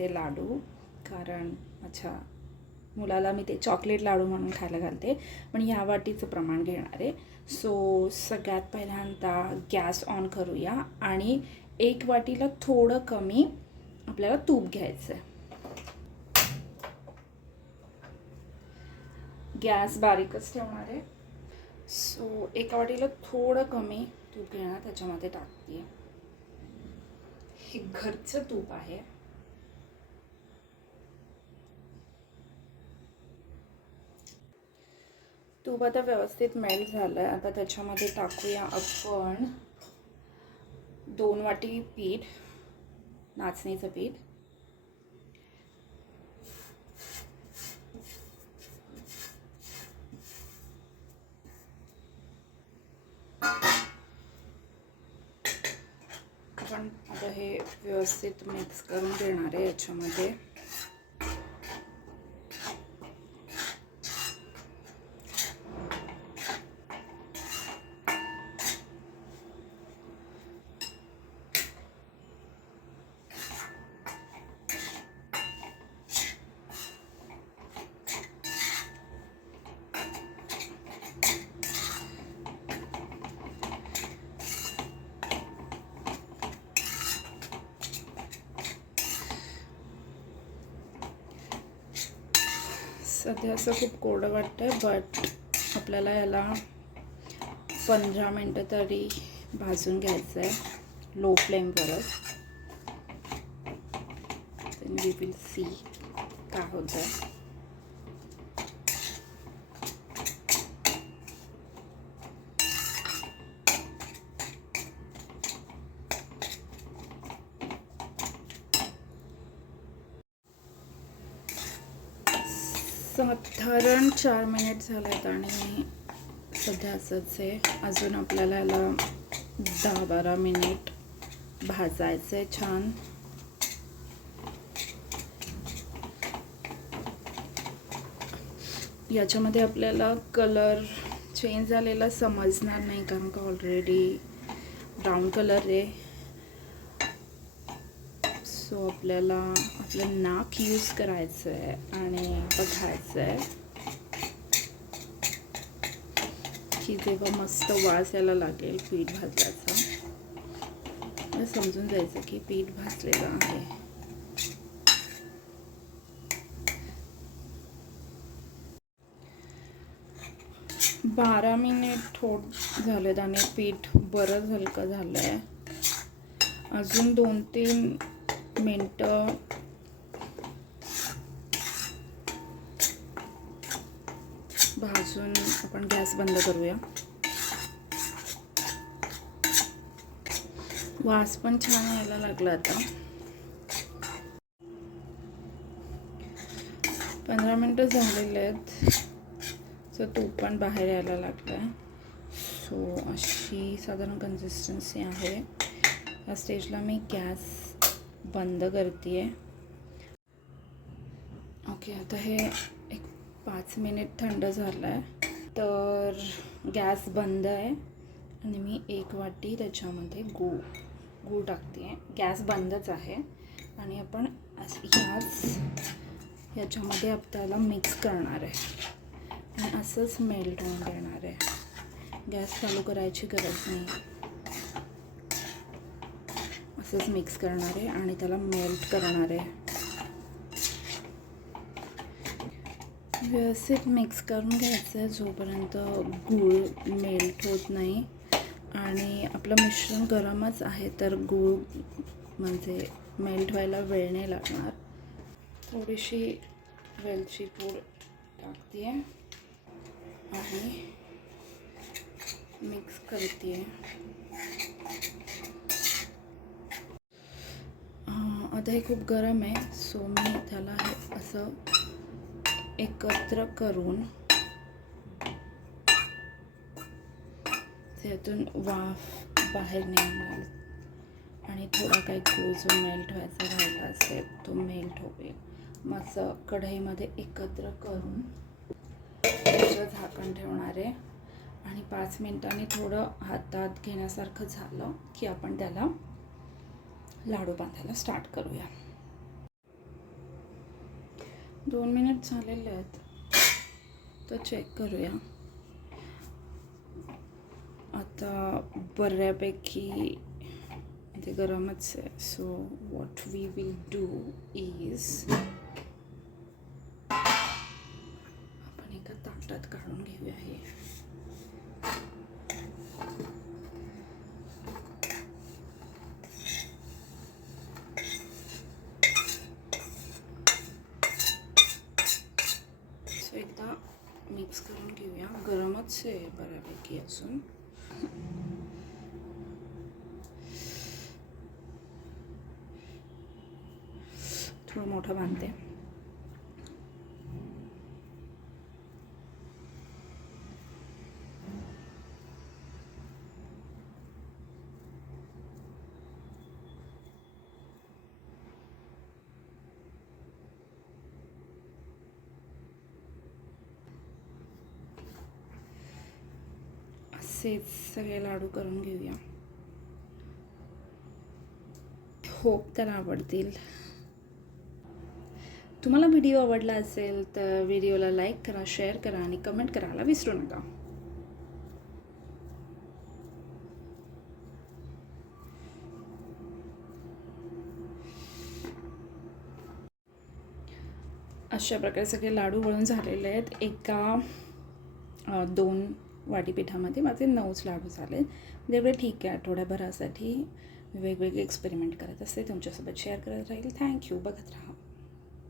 वाटीचे लाडू, कारण माझ्या मुलाला मी ते चॉकलेट लाडू म्हणून खायला घालते, पण ह्या वाटीचं प्रमाण घेणार आहे. सो सगळ्यात पहिल्यांदा गॅस ऑन करूया आणि 1 वाटीला थोडं कमी आपल्याला तूप घ्यायचं आहे. गॅस बारीकच ठेवणार आहे. सो 1 वाटीला थोडं कमी तूप घेणार, त्याच्यामध्ये टाकते. हे घरचं तूप आहे. तूप आता व्यवस्थित मेल्ट झालं आहे. आता त्याच्यामध्ये टाकूया आपण 2 वाटी पीठ, नाचणीचं पीठ. आपण आता हे व्यवस्थित मिक्स करून घेणार आहे याच्यामध्ये. सध्या असं खूप कोरडं वाटतं आहे, बट आपल्याला याला 15 मिनटं तरी भाजून घ्यायचं आहे लो फ्लेमवरच. देन वी विल सी काय होतं आहे. साधारण 4 मिनिट झाले आहेत आणि सध्या असंच आहे. अजून आपल्याला याला 10-12 मिनिट भाजायचं आहे छान. याच्यामध्ये आपल्याला कलर चेंज झालेला समजणार नाही, कारण का ऑलरेडी ब्राऊन कलर आहे. सो आपल्याला आपलं नाक यूज करायचं आहे आणि बघायचं आहे की जेव्हा मस्त वास यायला लागेल पीठ भाजल्याचा, समजून जायचं की पीठ भाजलेलं आहे. बारा मिनिट झालेत आणि पीठ बरं हलकं झालं आहे. अजून 2-3 मिनटं भाजून आपण गॅस बंद करूया. वास पण छान यायला लागला आता. 15 मिनटं झालेले आहेत. सो तूप पण बाहेर यायला लागलं आहे. सो अशी साधारण कन्सिस्टन्सी आहे. या स्टेजला मी गॅस बंद करते आहे. ओके, आता हे एक 5 मिनिट थंड झालं आहे. तर गॅस बंद आहे आणि मी 1 वाटी त्याच्यामध्ये गूळ टाकते आहे. गॅस बंदच आहे आणि आपण ह्याच्यामध्ये आपल्याला मिक्स करणार आहे आणि असंच मेल्ट होऊन देणार आहे. गॅस चालू करायची गरज नाही. असंच मिक्स करणार आहे आणि त्याला मेल्ट करणार आहे. व्यवस्थित मिक्स करून घ्यायचं आहे जोपर्यंत गूळ मेल्ट होत नाही. आणि आपलं मिश्रण गरमच आहे तर गूळ म्हणजे मेल्ट व्हायला वेळ नाही लागणार. थोडीशी वेलची पूड टाकते आहे आणि मिक्स करते आहे. आता हे खूप गरम आहे, सो मी त्याला हे असं एकत्र करून त्यातून वाफ बाहेर निघणार आणि थोडा काही गूळ जो मेल्ट व्हायचा राहिला असेल तो मेल्ट होईल. मग असं कढईमध्ये एकत्र करून त्याचं झाकण ठेवणार आहे आणि 5 मिनिटांनी थोडं हातात घेण्यासारखं झालं की आपण त्याला लाडू बांधायला स्टार्ट करूया. 2 मिनिट झालेले आहेत, तर चेक करूया. आता बऱ्यापैकी ते गरमच आहे. So what we will do is आपण एका ताटात काढून घेऊया हे. सो एकदा मिक्स करून घेऊया. गरमच आहे बऱ्यापैकी अजून. थोडं मोठं बांधते. असेच सगळे लाडू करून घेऊया. होप त्याला आवडतील. तुम्हाला व्हिडिओ आवडला असेल तर व्हिडिओला लाईक करा, शेअर करा आणि कमेंट करायला विसरू नका. अशा प्रकारे सगळे लाडू वळून झालेले आहेत. एका 2 वाटी पिठामध्ये माझे 9च लाडू झाले. तेवढे ठीक आहे. आठवड्याभरासाठी वेगवेगळे एक्सपेरिमेंट करत असते, तुमच्यासोबत शेअर करत राहील. थँक्यू. बघत राहा.